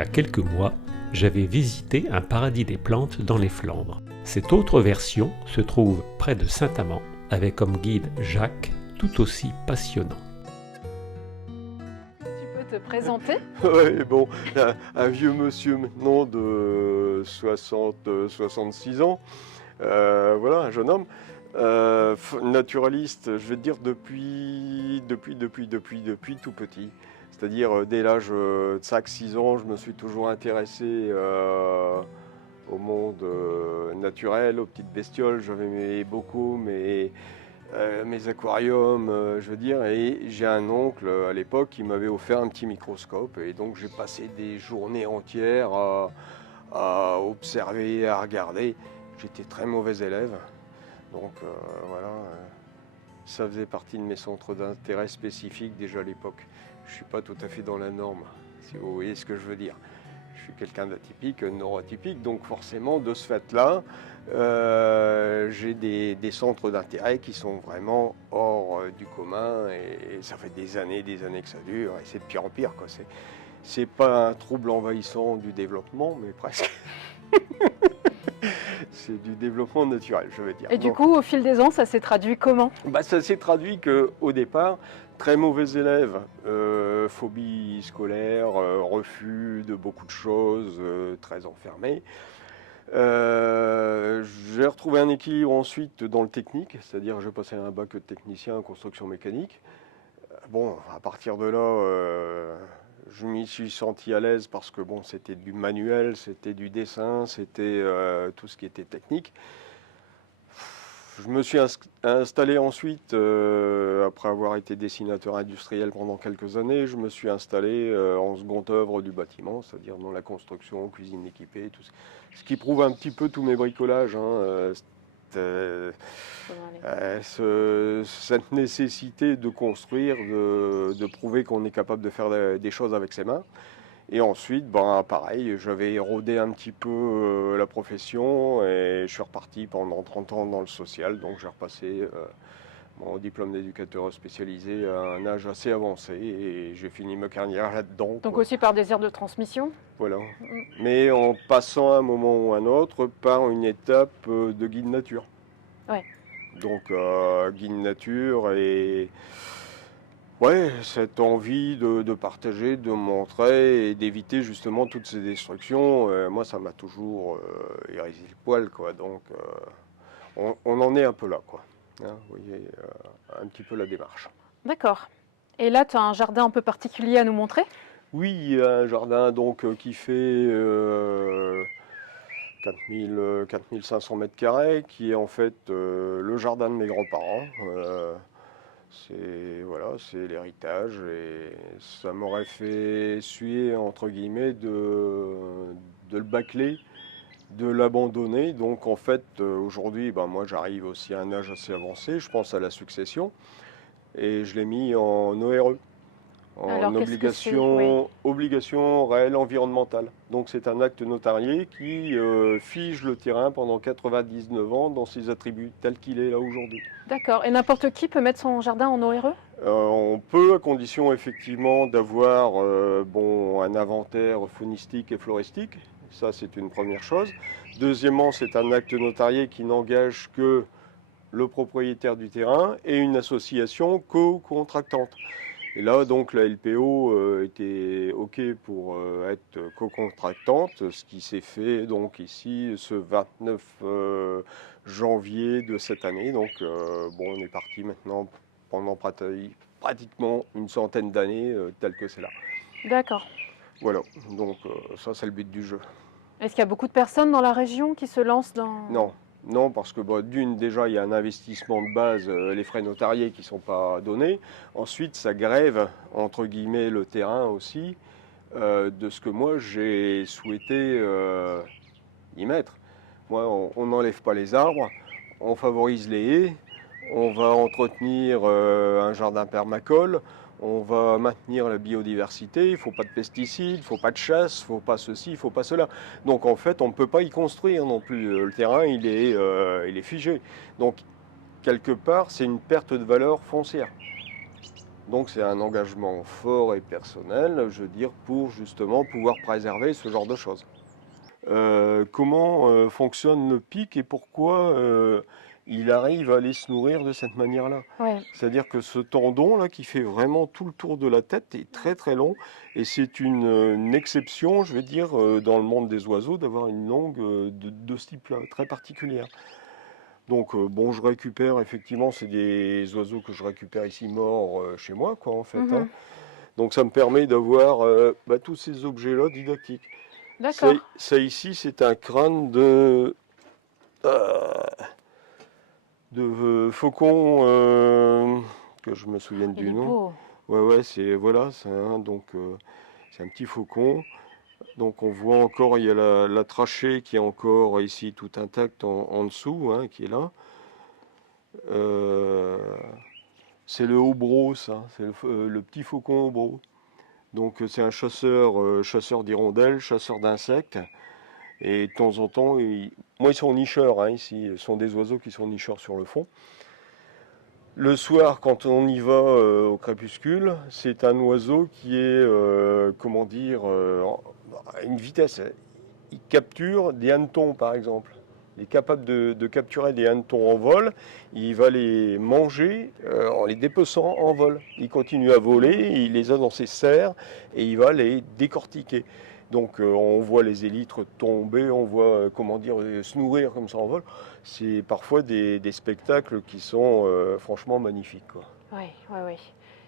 a quelques mois, j'avais visité un paradis des plantes dans les Flandres. Cette autre version se trouve près de Saint-Amand, avec comme guide Jacques, tout aussi passionnant. Tu peux te présenter? Oui, bon, un vieux monsieur maintenant de 66 ans, voilà, un jeune homme, naturaliste, je vais te dire depuis tout petit. C'est-à-dire dès l'âge de 5-6 ans, je me suis toujours intéressé au monde naturel, aux petites bestioles. J'aimais beaucoup mes aquariums, je veux dire, et j'ai un oncle à l'époque qui m'avait offert un petit microscope, et donc j'ai passé des journées entières à observer, à regarder. J'étais très mauvais élève, donc voilà, ça faisait partie de mes centres d'intérêt spécifiques déjà à l'époque. Je ne suis pas tout à fait dans la norme, si vous voyez ce que je veux dire. Je suis quelqu'un d'atypique, neurotypique, donc forcément, de ce fait-là, j'ai des centres d'intérêt qui sont vraiment hors du commun, et ça fait des années que ça dure, et c'est de pire en pire, quoi. C'est pas un trouble envahissant du développement, mais presque. C'est du développement naturel, je veux dire. Et du coup, au fil des ans, ça s'est traduit comment? Ça s'est traduit qu'au départ, très mauvais élève, phobie scolaire, refus de beaucoup de choses, très enfermé. J'ai retrouvé un équilibre ensuite dans le technique, c'est-à-dire j'ai passé un bac de technicien en construction mécanique. Bon, à partir de là, je m'y suis senti à l'aise parce que bon, c'était du manuel, c'était du dessin, c'était tout ce qui était technique. Je me suis installé ensuite, après avoir été dessinateur industriel pendant quelques années, je me suis installé en seconde œuvre du bâtiment, c'est-à-dire dans la construction, cuisine équipée, tout ce qui prouve un petit peu tous mes bricolages. Cette nécessité de construire, de prouver qu'on est capable de faire des choses avec ses mains. Et ensuite, pareil, j'avais érodé un petit peu la profession, et je suis reparti pendant 30 ans dans le social. Donc j'ai repassé mon diplôme d'éducateur spécialisé à un âge assez avancé, et j'ai fini ma carrière là-dedans. Donc aussi par désir de transmission? Voilà. Mais en passant à un moment ou un autre par une étape de guide nature. Ouais. Donc guide nature et... Ouais, cette envie de partager, de montrer et d'éviter justement toutes ces destructions, moi ça m'a toujours hérissé le poil, quoi. Donc on en est un peu là, quoi. Hein, vous voyez un petit peu la démarche. D'accord. Et là, tu as un jardin un peu particulier à nous montrer? Oui, un jardin donc qui fait 4500 mètres carrés, qui est en fait le jardin de mes grands-parents. C'est l'héritage, et ça m'aurait fait suer, entre guillemets, de le bâcler, de l'abandonner. Donc en fait, aujourd'hui, moi j'arrive aussi à un âge assez avancé, je pense à la succession, et je l'ai mis en ORE, en obligation réelle environnementale. Donc c'est un acte notarié qui fige le terrain pendant 99 ans dans ses attributs, tel qu'il est là aujourd'hui. D'accord. Et n'importe qui peut mettre son jardin en ORE? On peut, à condition effectivement d'avoir un inventaire faunistique et floristique. Ça, c'est une première chose. Deuxièmement, c'est un acte notarié qui n'engage que le propriétaire du terrain et une association co-contractante. Et là, donc, la LPO était OK pour être co-contractante, ce qui s'est fait donc ici ce 29 janvier de cette année. Donc, on est parti maintenant pendant pratiquement une centaine d'années, tel que c'est là. D'accord. Voilà, donc ça c'est le but du jeu. Est-ce qu'il y a beaucoup de personnes dans la région qui se lancent dans... Non, parce que d'une, déjà il y a un investissement de base, les frais notariés qui ne sont pas donnés. Ensuite, ça grève, entre guillemets, le terrain aussi, de ce que moi j'ai souhaité y mettre. Moi, on n'enlève pas les arbres, on favorise les haies, on va entretenir un jardin permacole, on va maintenir la biodiversité, il ne faut pas de pesticides, il ne faut pas de chasse, il ne faut pas ceci, il ne faut pas cela. Donc en fait, on ne peut pas y construire non plus. Le terrain, il est figé. Donc quelque part, c'est une perte de valeur foncière. Donc c'est un engagement fort et personnel, je veux dire, pour justement pouvoir préserver ce genre de choses. Comment fonctionne le pic et pourquoi il arrive à aller se nourrir de cette manière-là? Ouais. C'est-à-dire que ce tendon là qui fait vraiment tout le tour de la tête est très très long et c'est une exception, je vais dire, dans le monde des oiseaux d'avoir une langue de ce type-là, très particulière. Donc bon, je récupère effectivement, c'est des oiseaux que je récupère ici morts chez moi, quoi, en fait, hein. Mhm. Donc ça me permet d'avoir tous ces objets-là didactiques. D'accord. Ça ici, c'est un crâne euh, de faucon que je me souvienne Il du est nom. beau. Ouais, c'est voilà, c'est un petit faucon. Donc on voit encore, il y a la trachée qui est encore ici tout intacte en dessous, hein, qui est là. Euh, c'est le hobro, ça, c'est le petit faucon hobro. Donc c'est un chasseur d'hirondelles, chasseur d'insectes. Et de temps en temps, moi ils sont nicheurs, hein, ici, ce sont des oiseaux qui sont nicheurs sur le fond. Le soir, quand on y va au crépuscule, c'est un oiseau qui est, comment dire, à une vitesse. Il capture des hannetons, par exemple. Il est capable de capturer des hannetons en vol. Il va les manger en les dépeçant en vol. Il continue à voler, il les a dans ses serres et il va les décortiquer. Donc on voit les élytres tomber, on voit comment dire se nourrir comme ça en vol. C'est parfois des spectacles qui sont franchement magnifiques, quoi. Oui, oui, oui.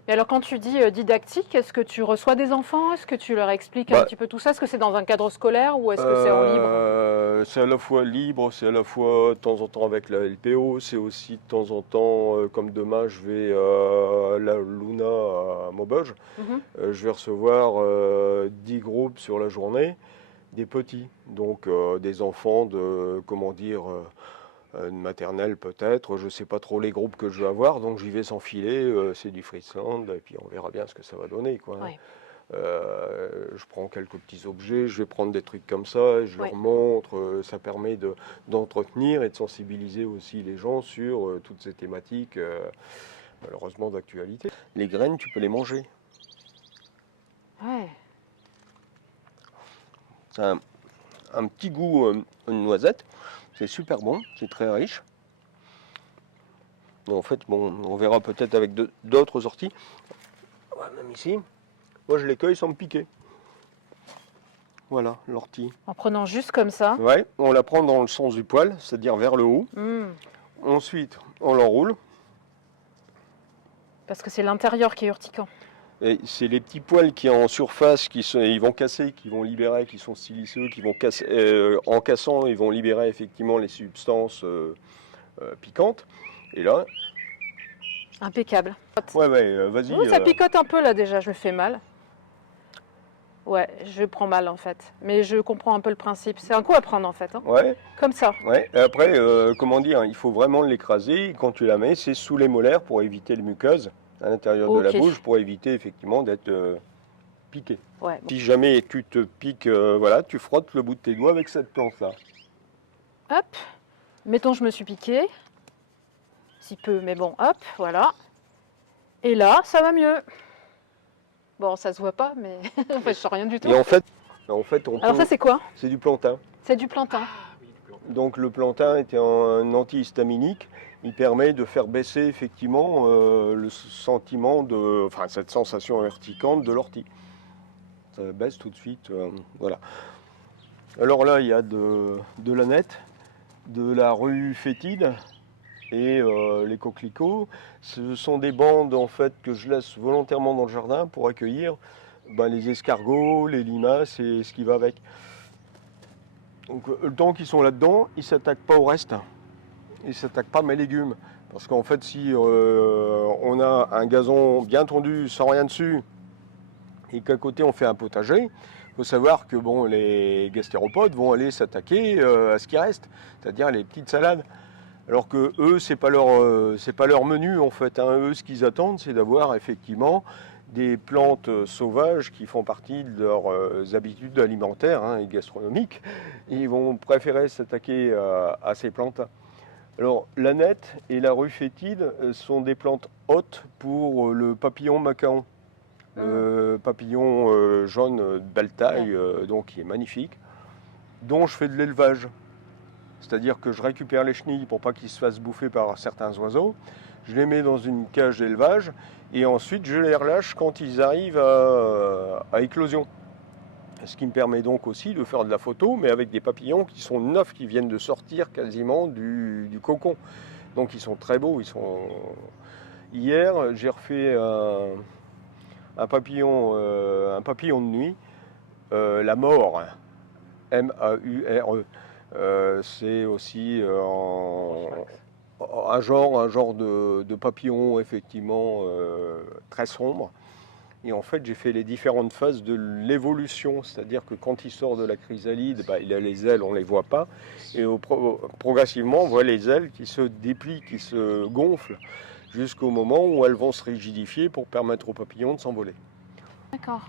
Et alors, quand tu dis didactique, est-ce que tu reçois des enfants? Est-ce que tu leur expliques un Bah, petit peu tout ça? Est-ce que c'est dans un cadre scolaire ou est-ce que c'est en libre? C'est à la fois libre, c'est à la fois de temps en temps avec la LPO, c'est aussi de temps en temps, comme demain je vais à la Luna à Maubeuge, Mhm. je vais recevoir 10 groupes sur la journée, des petits, donc des enfants de, comment dire, une maternelle peut-être, je ne sais pas trop les groupes que je vais avoir, donc j'y vais sans filet, c'est du Friesland, et puis on verra bien ce que ça va donner, quoi, hein. Ouais. Je prends quelques petits objets, je vais prendre des trucs comme ça, je Ouais. leur montre, ça permet d'entretenir et de sensibiliser aussi les gens sur toutes ces thématiques, malheureusement d'actualité. Les graines, tu peux les manger. Ouais. C'est un petit goût, une noisette, c'est super bon, c'est très riche. Et en fait, bon, on verra peut-être avec d'autres orties. Ouais, même ici, moi je les cueille sans me piquer. Voilà, l'ortie. En prenant juste comme ça. Ouais, on la prend dans le sens du poil, c'est-à-dire vers le haut. Hmm. Ensuite, on l'enroule. Parce que c'est l'intérieur qui est urticant. Et c'est les petits poils qui en surface, ils vont casser, qui vont libérer, qui sont siliceux, qui vont casser. En cassant, ils vont libérer effectivement les substances piquantes. Et là, Impeccable. ouais, vas-y. Ouh, ça picote un peu là déjà, je me fais mal. Ouais, je prends mal en fait. Mais je comprends un peu le principe. C'est un coup à prendre en fait, hein. Ouais, Comme ça. ouais. Et après, comment dire, il faut vraiment l'écraser. Quand tu la mets, c'est sous les molaires pour éviter le muqueuse à l'intérieur de la Ok. bouche, pour éviter effectivement d'être piqué. Ouais. Bon. Si jamais tu te piques, voilà, tu frottes le bout de tes doigts avec cette plante-là. Hop. Mettons, je me suis piqué. Si peu, mais bon, hop, voilà. Et là, ça va mieux. Bon, ça se voit pas, mais en fait, je sens rien du tout. Et en fait, on Alors ça, peut... c'est quoi? c'est du plantain. C'est du plantain. Donc le plantain était un antihistaminique. Il permet de faire baisser effectivement le sentiment de, enfin cette sensation urticante de l'ortie. Ça baisse tout de suite, voilà. Alors là, il y a de l'aneth, de la rue fétide et les coquelicots. Ce sont des bandes en fait que je laisse volontairement dans le jardin pour accueillir les escargots, les limaces et ce qui va avec. Donc le temps qu'ils sont là-dedans, ils ne s'attaquent pas au reste. Ils ne s'attaquent pas à mes légumes. Parce qu'en fait, si on a un gazon bien tendu, sans rien dessus, et qu'à côté on fait un potager, il faut savoir que bon, les gastéropodes vont aller s'attaquer à ce qui reste, c'est-à-dire les petites salades. Alors que eux, c'est pas leur menu en fait, hein. Eux, ce qu'ils attendent, c'est d'avoir effectivement des plantes sauvages qui font partie de leurs habitudes alimentaires, hein, et gastronomiques. Ils vont préférer s'attaquer à ces plantes. Alors, l'aneth et la rufétide sont des plantes hôtes pour le papillon macaon. Le papillon jaune de belle taille, donc qui est magnifique, dont je fais de l'élevage. C'est-à-dire que je récupère les chenilles pour pas qu'ils se fassent bouffer par certains oiseaux. Je les mets dans une cage d'élevage et ensuite je les relâche quand ils arrivent à éclosion. Ce qui me permet donc aussi de faire de la photo, mais avec des papillons qui sont neufs, qui viennent de sortir quasiment du cocon. Donc ils sont très beaux. Hier, j'ai refait un papillon de nuit, la mort, M-A-U-R-E. C'est aussi un genre de papillon effectivement très sombre. Et en fait, j'ai fait les différentes phases de l'évolution, c'est-à-dire que quand il sort de la chrysalide, il a les ailes, on ne les voit pas, et progressivement, on voit les ailes qui se déplient, qui se gonflent, jusqu'au moment où elles vont se rigidifier pour permettre au papillon de s'envoler. D'accord.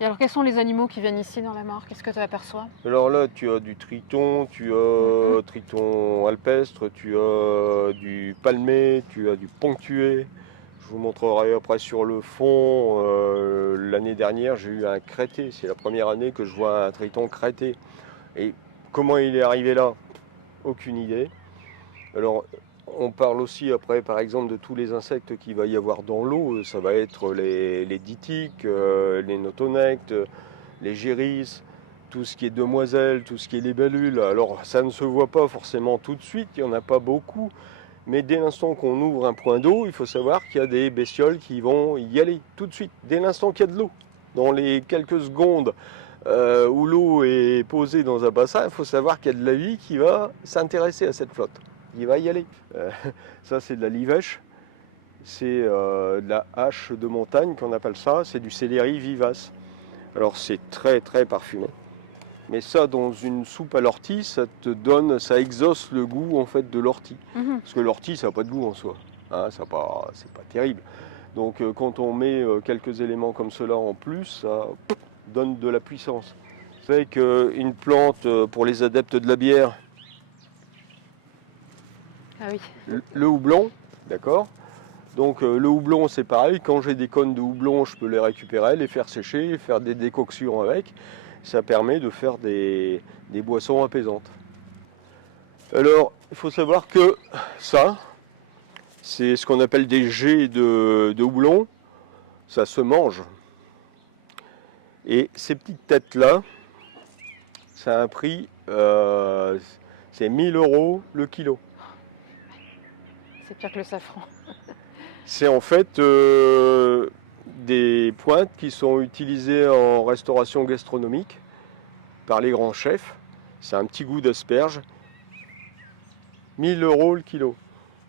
Et alors, quels sont les animaux qui viennent ici dans la mare? Qu'est-ce que tu aperçois? Alors là, tu as du triton, tu as triton alpestre, tu as du palmé, tu as du ponctué. Je vous montrerai après sur le fond. L'année dernière, j'ai eu un crêté. C'est la première année que je vois un triton crêté. Et comment il est arrivé là? Aucune idée. Alors, on parle aussi après, par exemple, de tous les insectes qu'il va y avoir dans l'eau. Ça va être les ditiques, les notonectes, les géris, tout ce qui est demoiselles, tout ce qui est libellules. Alors, ça ne se voit pas forcément tout de suite, il n'y en a pas beaucoup. Mais dès l'instant qu'on ouvre un point d'eau, il faut savoir qu'il y a des bestioles qui vont y aller tout de suite, dès l'instant qu'il y a de l'eau. Dans les quelques secondes où l'eau est posée dans un bassin, il faut savoir qu'il y a de la vie qui va s'intéresser à cette flotte. Il va y aller. Ça, c'est de la livèche. C'est de la hache de montagne qu'on appelle ça. C'est du céleri vivace. Alors, c'est très, très parfumé. Mais ça, dans une soupe à l'ortie, ça exauce le goût en fait de l'ortie. Parce que l'ortie, ça n'a pas de goût en soi. Hein, c'est pas terrible. Donc, quand on met quelques éléments comme cela en plus, ça donne de la puissance. Vous savez qu'une plante, pour les adeptes de la bière, Ah oui. le houblon, d'accord. Donc le houblon, c'est pareil. Quand j'ai des cônes de houblon, je peux les récupérer, les faire sécher, faire des décoctions avec. Ça permet de faire des boissons apaisantes. Alors, il faut savoir que ça, c'est ce qu'on appelle des jets de houblon. Ça se mange. Et ces petites têtes-là, ça a un prix, c'est 1 000 € le kilo. C'est pire que le safran. C'est en fait des pointes qui sont utilisées en restauration gastronomique par les grands chefs. C'est un petit goût d'asperge. 1 000 € le kilo.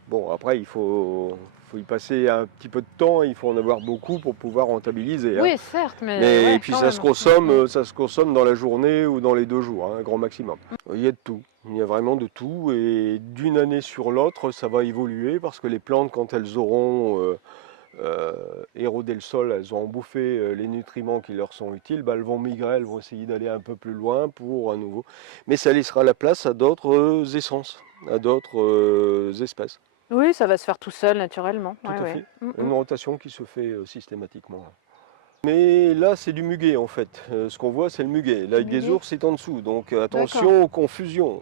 Bon, après, il faut y passer un petit peu de temps, il faut en avoir beaucoup pour pouvoir rentabiliser. Oui, certes, mais et ouais, puis quand ça même. se consomme dans la journée ou dans les 2 jours, un grand maximum. Il y a de tout, il y a vraiment de tout, et d'une année sur l'autre, ça va évoluer parce que les plantes, quand elles auront érodé le sol, elles ont bouffé les nutriments qui leur sont utiles, elles vont migrer, elles vont essayer d'aller un peu plus loin pour un nouveau. Mais ça laissera la place à d'autres essences, à d'autres espèces. Oui, ça va se faire tout seul, naturellement. Tout à fait. Mm, Une rotation qui se fait systématiquement. Mais là, c'est du muguet en fait. Ce qu'on voit, c'est le muguet. L'œil des ours est en dessous. Donc attention aux confusions.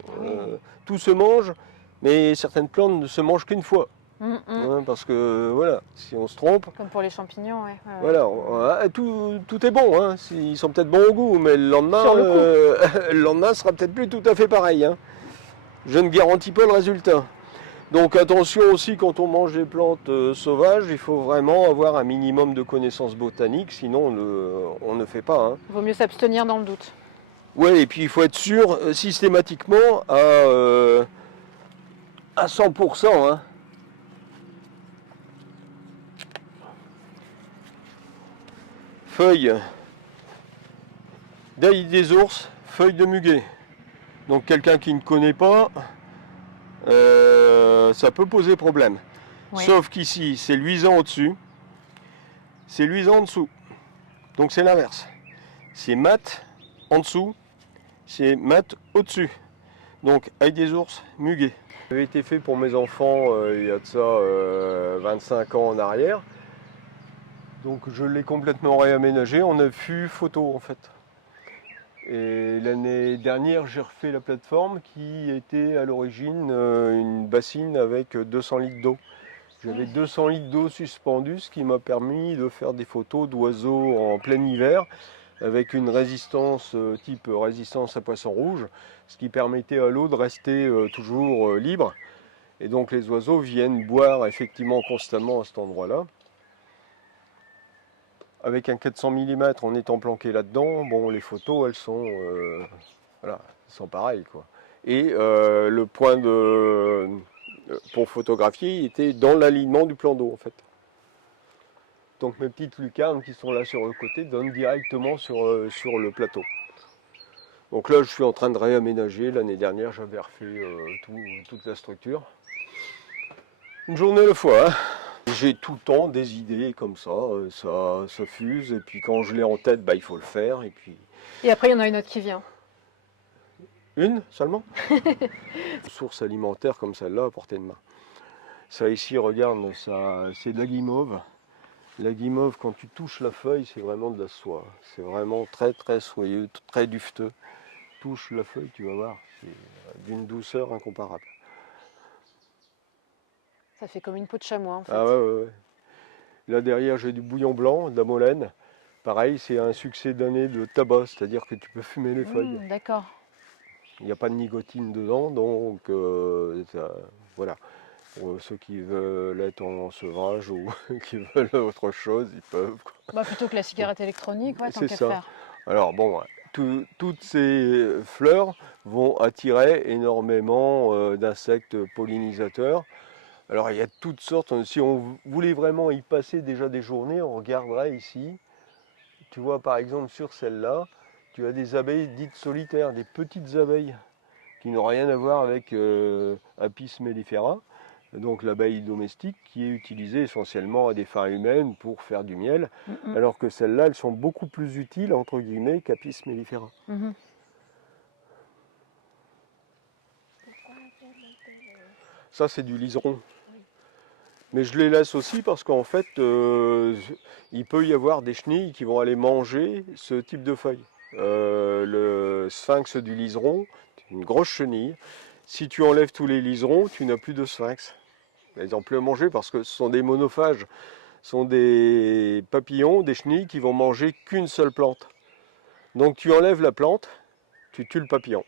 Tout se mange, mais certaines plantes ne se mangent qu'une fois. Hein, parce que voilà, si on se trompe. Comme pour les champignons, ouais. Voilà, tout est bon. Hein. Ils sont peut-être bons au goût, mais le lendemain, le lendemain sera peut-être plus tout à fait pareil. Hein. Je ne garantis pas le résultat. Donc attention aussi quand on mange des plantes sauvages, il faut vraiment avoir un minimum de connaissances botaniques, sinon on ne fait pas. Hein. Vaut mieux s'abstenir dans le doute. Ouais, et puis il faut être sûr systématiquement à 100%. Hein. Feuilles d'ail des ours, feuilles de muguet. Donc quelqu'un qui ne connaît pas, ça peut poser problème. Oui. Sauf qu'ici, c'est luisant au-dessus, c'est luisant en dessous. Donc c'est l'inverse. C'est mat en dessous, c'est mat au-dessus. Donc ail des ours, muguet. Ça avait été fait pour mes enfants il y a de ça 25 ans en arrière. Donc je l'ai complètement réaménagé en affût photo en fait. Et l'année dernière, j'ai refait la plateforme qui était à l'origine une bassine avec 200 litres d'eau. J'avais 200 litres d'eau suspendue, ce qui m'a permis de faire des photos d'oiseaux en plein hiver avec une résistance type résistance à poisson rouge, ce qui permettait à l'eau de rester toujours libre. Et donc les oiseaux viennent boire effectivement constamment à cet endroit-là. Avec un 400 mm en étant planqué là-dedans, bon, les photos, elles sont, voilà, elles sont pareilles, quoi. Et le point pour photographier était dans l'alignement du plan d'eau, en fait. Donc mes petites lucarnes qui sont là sur le côté donnent directement sur le plateau. Donc là, je suis en train de réaménager. L'année dernière, j'avais refait toute la structure. Une journée à la fois, hein. J'ai tout le temps des idées comme ça fuse, et puis quand je l'ai en tête, bah, il faut le faire. Et après, il y en a une autre qui vient. Une seulement. Source alimentaire comme celle-là à portée de main. Ça ici, regarde, ça, c'est de la guimauve. La guimauve, quand tu touches la feuille, c'est vraiment de la soie. C'est vraiment très très soyeux, très dufteux. Touche la feuille, tu vas voir, c'est d'une douceur incomparable. Ça fait comme une peau de chamois en fait. Ah ouais. Là derrière, j'ai du bouillon blanc, de la molène. Pareil, c'est un succès d'année de tabac, c'est-à-dire que tu peux fumer les feuilles. D'accord. Il n'y a pas de nicotine dedans, donc voilà. Pour ceux qui veulent être en sevrage ou qui veulent autre chose, ils peuvent, quoi. Bah, plutôt que la cigarette électronique, ouais, tant C'est qu'à ça. faire. Alors bon, toutes ces fleurs vont attirer énormément d'insectes pollinisateurs. Alors il y a toutes sortes. Si on voulait vraiment y passer déjà des journées, on regarderait ici. Tu vois par exemple sur celle-là, tu as des abeilles dites solitaires, des petites abeilles qui n'ont rien à voir avec Apis mellifera, donc l'abeille domestique qui est utilisée essentiellement à des fins humaines pour faire du miel, alors que celles-là, elles sont beaucoup plus utiles entre guillemets qu'Apis mellifera. Ça c'est du liseron. Mais je les laisse aussi parce qu'en fait, il peut y avoir des chenilles qui vont aller manger ce type de feuilles. Le sphinx du liseron, c'est une grosse chenille. Si tu enlèves tous les liserons, tu n'as plus de sphinx. Ils n'ont plus à manger parce que ce sont des monophages. Ce sont des papillons, des chenilles qui vont manger qu'une seule plante. Donc tu enlèves la plante, tu tues le papillon.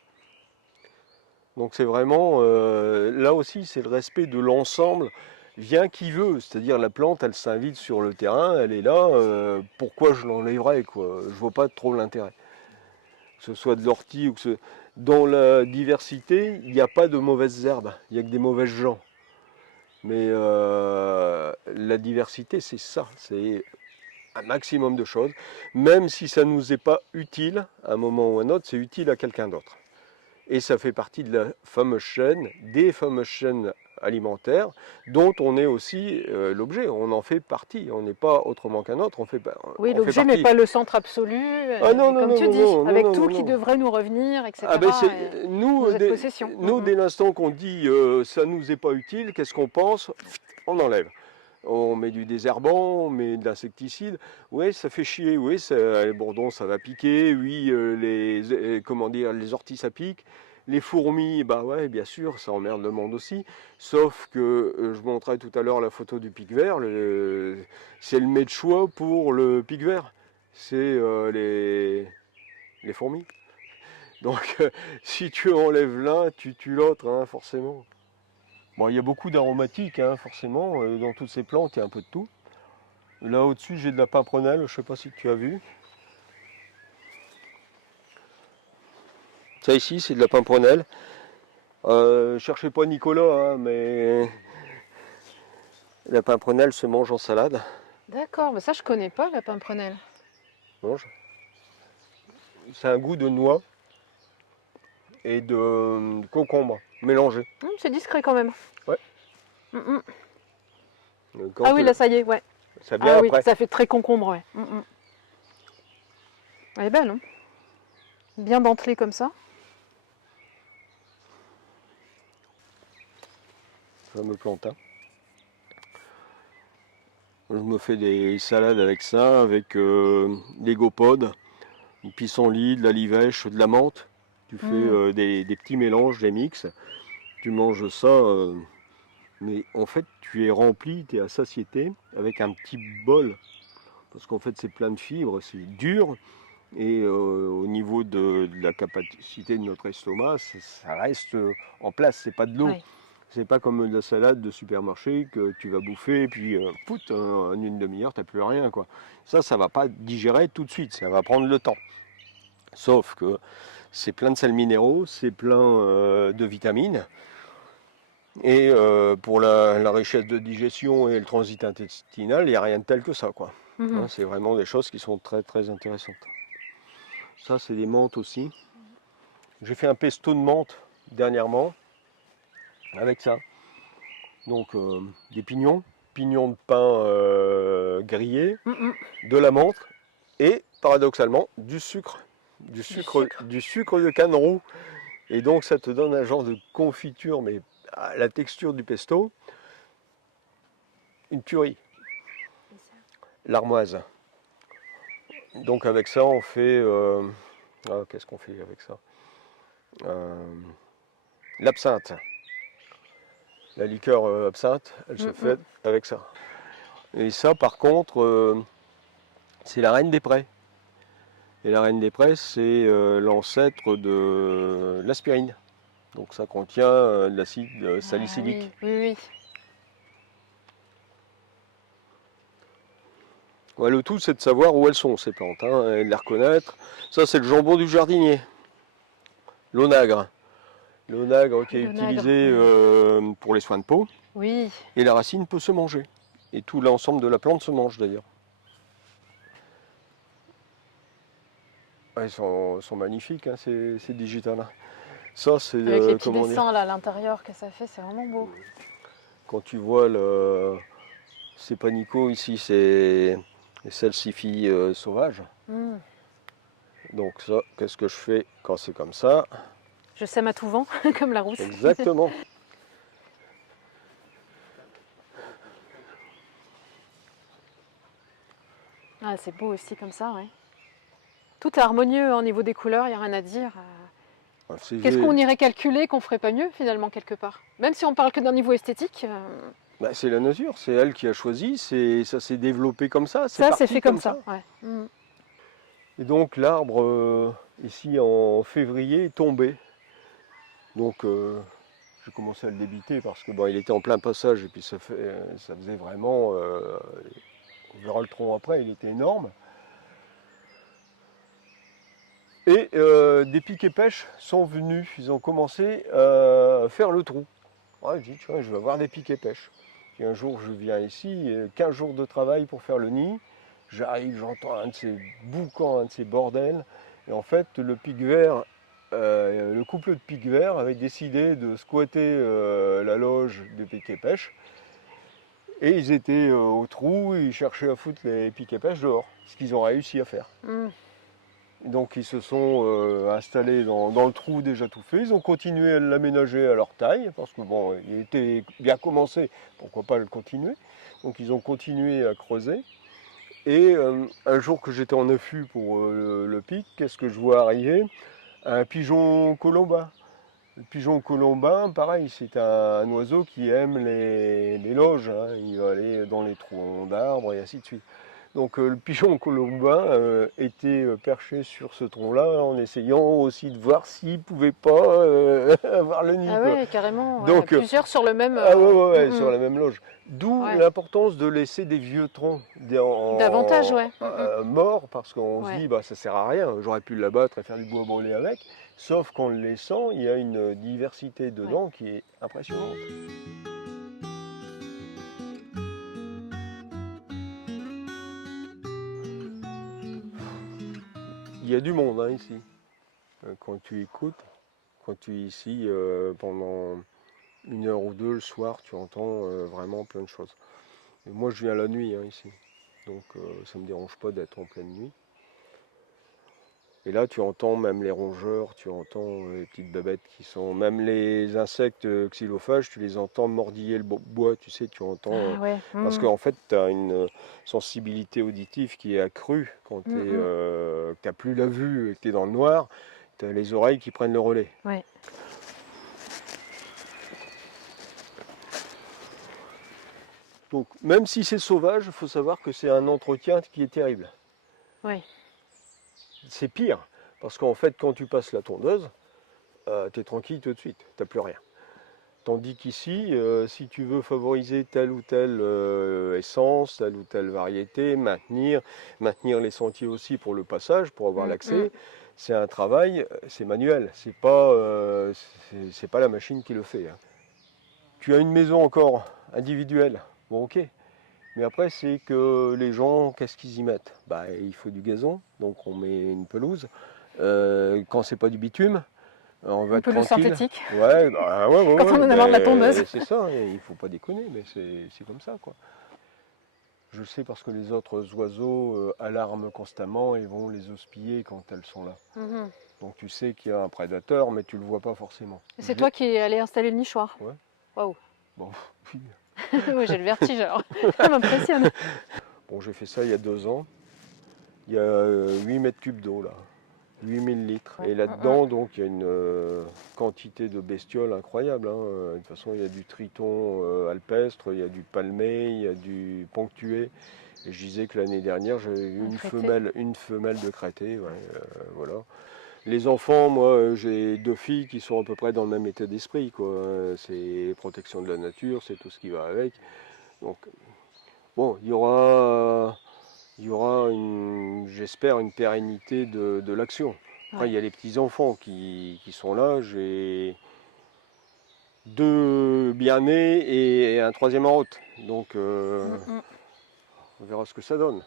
Donc c'est vraiment, là aussi, c'est le respect de l'ensemble. Vient qui veut, c'est-à-dire la plante, elle s'invite sur le terrain, elle est là, pourquoi je l'enlèverais, quoi. Je vois pas trop l'intérêt. Que ce soit de l'ortie ou que ce... Dans la diversité, il n'y a pas de mauvaises herbes, il n'y a que des mauvaises gens. Mais la diversité, c'est ça, c'est un maximum de choses. Même si ça ne nous est pas utile, à un moment ou à un autre, c'est utile à quelqu'un d'autre. Et ça fait partie de la fameuse chaîne, des fameuses chaînes alimentaires, dont on est aussi l'objet, on en fait partie, on n'est pas autrement qu'un autre, on fait Oui, l'objet, mais pas le centre absolu, comme tu dis, avec tout qui devrait nous revenir, etc. Ah ben nous, dès l'instant qu'on dit ça nous est pas utile, qu'est-ce qu'on pense? On enlève. On met du désherbant, on met de l'insecticide. Oui, ça fait chier. Oui, les bourdons, ça va piquer. Oui, les orties, ça pique. Les fourmis, bah ouais, bien sûr, ça emmerde le monde aussi. Sauf que je montrais tout à l'heure la photo du pic vert. C'est le mets de choix pour le pic vert. C'est les fourmis. Donc, si tu enlèves l'un, tu tues l'autre, hein, forcément. Bon, il y a beaucoup d'aromatiques, hein, forcément, dans toutes ces plantes, il y a un peu de tout. Là au-dessus, j'ai de la pimprenelle, je ne sais pas si tu as vu. Ça ici, c'est de la pimprenelle. Cherchez pas Nicolas, hein, mais la pimprenelle se mange en salade. D'accord, mais ça je connais pas la pimprenelle. Mange. C'est un goût de noix et de concombre mélangés. C'est discret quand même. Ouais. Ah oui, là ça y est, ouais. Ça vient après. Oui, ça fait très concombre, ouais. Elle est belle, hein, bien dentelée comme ça. fameux plantain. Je me fais des salades avec ça, avec des gopodes, du pissenlit, de la livèche, de la menthe. Tu fais des petits mélanges, des mix. Tu manges ça, mais en fait tu es rempli, tu es à satiété avec un petit bol. Parce qu'en fait c'est plein de fibres, c'est dur. Et au niveau de la capacité de notre estomac, ça reste en place, c'est pas de l'eau. Ouais. C'est pas comme de la salade de supermarché que tu vas bouffer et puis en une demi-heure, tu n'as plus rien, quoi. Ça va pas digérer tout de suite, ça va prendre le temps. Sauf que c'est plein de sels minéraux, c'est plein de vitamines. Et pour la richesse de digestion et le transit intestinal, il n'y a rien de tel que ça, quoi. Hein, c'est vraiment des choses qui sont très très intéressantes. Ça, c'est des menthes aussi. J'ai fait un pesto de menthe dernièrement avec ça. Donc des pignons de pain grillés, de la menthe et paradoxalement du sucre de canne roux. Et donc ça te donne un genre de confiture, mais à la texture du pesto, une tuerie. L'armoise. Donc avec ça on fait, qu'est-ce qu'on fait avec ça? L'absinthe. La liqueur absinthe, elle se fait avec ça. Et ça, par contre, c'est la reine des prés. Et la reine des prés, c'est l'ancêtre de l'aspirine. Donc ça contient de l'acide salicylique. Oui. Ouais, le tout, c'est de savoir où elles sont, ces plantes, hein, et de les reconnaître. Ça, c'est le jambon du jardinier. L'onagre. L'onagre qui est utilisé pour les soins de peau. Oui. Et la racine peut se manger. Et tout l'ensemble de la plante se mange d'ailleurs. Ouais, ils sont magnifiques, hein, ces digital. Ça, c'est avec les petits dessins là, à l'intérieur que ça fait, c'est vraiment beau. Quand tu vois ces panicots ici, c'est les salsifis sauvages. Donc ça, qu'est-ce que je fais quand c'est comme ça? Je sème à tout vent, comme la rousse. Exactement. Ah, c'est beau aussi comme ça, ouais. Tout est harmonieux au niveau des couleurs, il n'y a rien à dire. Qu'est-ce qu'on irait calculer qu'on ferait pas mieux finalement quelque part? Même si on parle que d'un niveau esthétique. Bah, c'est la nature, c'est elle qui a choisi, ça s'est développé comme ça. Ça, c'est fait comme ça. Ouais. Et donc l'arbre, ici en février, est tombé. Donc j'ai commencé à le débiter parce que il était en plein passage et puis ça faisait vraiment... on verra le tronc après, il était énorme. Et des piques et pêches sont venus, ils ont commencé à faire le trou. Ouais, je dis, tu vois, je vais avoir des piques et pêches. Puis un jour, je viens ici, 15 jours de travail pour faire le nid. J'arrive, j'entends un de ces boucans, un de ces bordels. Et en fait, le couple de piques verts avait décidé de squatter la loge des piques et pêches. Et ils étaient au trou, ils cherchaient à foutre les piques et pêches dehors. Ce qu'ils ont réussi à faire. Donc ils se sont installés dans le trou déjà tout fait. Ils ont continué à l'aménager à leur taille, parce que bon, il était bien commencé, pourquoi pas le continuer. Donc ils ont continué à creuser. Et un jour que j'étais en affût pour le pic, qu'est-ce que je vois arriver? Un pigeon colombin. Le pigeon colombin, pareil, c'est un oiseau qui aime les loges. Hein. Il va aller dans les troncs d'arbres et ainsi de suite. Donc le pigeon colombin était perché sur ce tronc-là en essayant aussi de voir s'il ne pouvait pas avoir le nid. Ah ouais, carrément. Donc, plusieurs sur le même... sur la même loge. D'où l'importance de laisser des vieux troncs davantage, morts, parce qu'on se dit, ça sert à rien, j'aurais pu l'abattre et faire du bois brûlé avec. Sauf qu'en le laissant, il y a une diversité dedans qui est impressionnante. Il y a du monde ici. Quand tu écoutes, quand tu es ici pendant 1 heure ou 2 le soir, tu entends vraiment plein de choses. Et moi je viens la nuit ici, donc ça ne me dérange pas d'être en pleine nuit. Et là, tu entends même les rongeurs, tu entends les petites bébêtes qui sont... Même les insectes xylophages, tu les entends mordiller le bois, tu sais, tu entends... Ah ouais. Parce qu'en fait, tu as une sensibilité auditive qui est accrue quand tu n'as plus la vue et que tu es dans le noir, tu as les oreilles qui prennent le relais. Ouais. Donc, même si c'est sauvage, il faut savoir que c'est un entretien qui est terrible. Oui. C'est pire, parce qu'en fait, quand tu passes la tondeuse, tu es tranquille tout de suite, tu n'as plus rien. Tandis qu'ici, si tu veux favoriser telle ou telle essence, telle ou telle variété, maintenir les sentiers aussi pour le passage, pour avoir l'accès, c'est un travail, c'est manuel, c'est pas la machine qui le fait. Hein. Tu as une maison encore individuelle, bon ok, mais après c'est que les gens, qu'est-ce qu'ils y mettent? Bah, il faut du gazon, donc on met une pelouse. Quand c'est pas du bitume, on va Un être peu le tranquille. synthétique. Ouais, Quand on en a marre de la tondeuse. C'est ça, il faut pas déconner, mais c'est comme ça, quoi. Je sais parce que les autres oiseaux alarment constamment et vont les houspiller quand elles sont là. Donc tu sais qu'il y a un prédateur, mais tu le vois pas forcément. C'est toi qui es allé installer le nichoir. Ouais. Waouh. Bon, oui. Oui, j'ai le vertige alors. Ça m'impressionne. Bon, j'ai fait ça il y a 2 ans. Il y a 8 mètres cubes d'eau là. 8000 litres. Et là-dedans, donc, il y a une quantité de bestioles incroyable. Hein. De toute façon, il y a du triton alpestre, il y a du palmé, il y a du ponctué. Et je disais que l'année dernière, j'ai eu une femelle de Crété. Ouais, voilà. Les enfants, moi, j'ai 2 filles qui sont à peu près dans le même état d'esprit. C'est protection de la nature, c'est tout ce qui va avec. Donc, bon, il y aura j'espère, une pérennité de l'action. Après, il y a les petits-enfants qui sont là. J'ai 2 bien nés et un 3e en route. Donc, on verra ce que ça donne.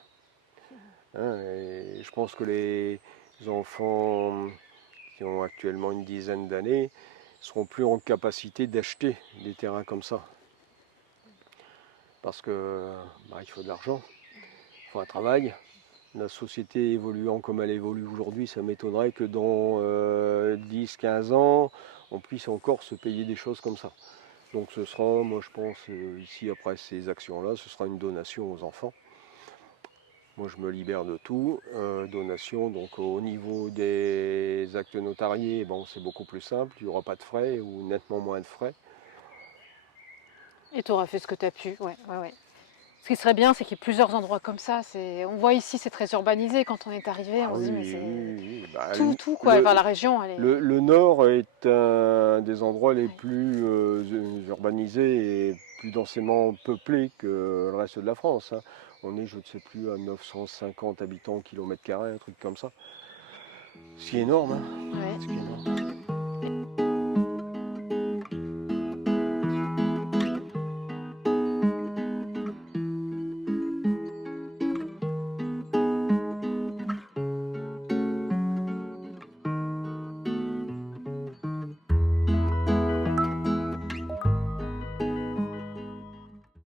Hein, et je pense que les enfants qui ont actuellement une dizaine d'années seront plus en capacité d'acheter des terrains comme ça. Parce que il faut de l'argent, il faut un travail. La société évoluant comme elle évolue aujourd'hui, ça m'étonnerait que dans 10-15 ans, on puisse encore se payer des choses comme ça. Donc ce sera, moi je pense, ici après ces actions-là, ce sera une donation aux enfants. Moi je me libère de tout. Donation, donc au niveau des actes notariés, bon, c'est beaucoup plus simple, il n'y aura pas de frais ou nettement moins de frais. Et tu auras fait ce que tu as pu. Ouais. Ce qui serait bien, c'est qu'il y ait plusieurs endroits comme ça. On voit ici, c'est très urbanisé. Quand on est arrivé, on se dit, mais c'est tout quoi. Enfin, la région, elle est... Le nord est un des endroits les plus urbanisés et plus densément peuplés que le reste de la France. Hein. On est, je ne sais plus, à 950 habitants au kilomètre carré, un truc comme ça. Ce qui est énorme. Hein. Ouais. Ce qui est énorme.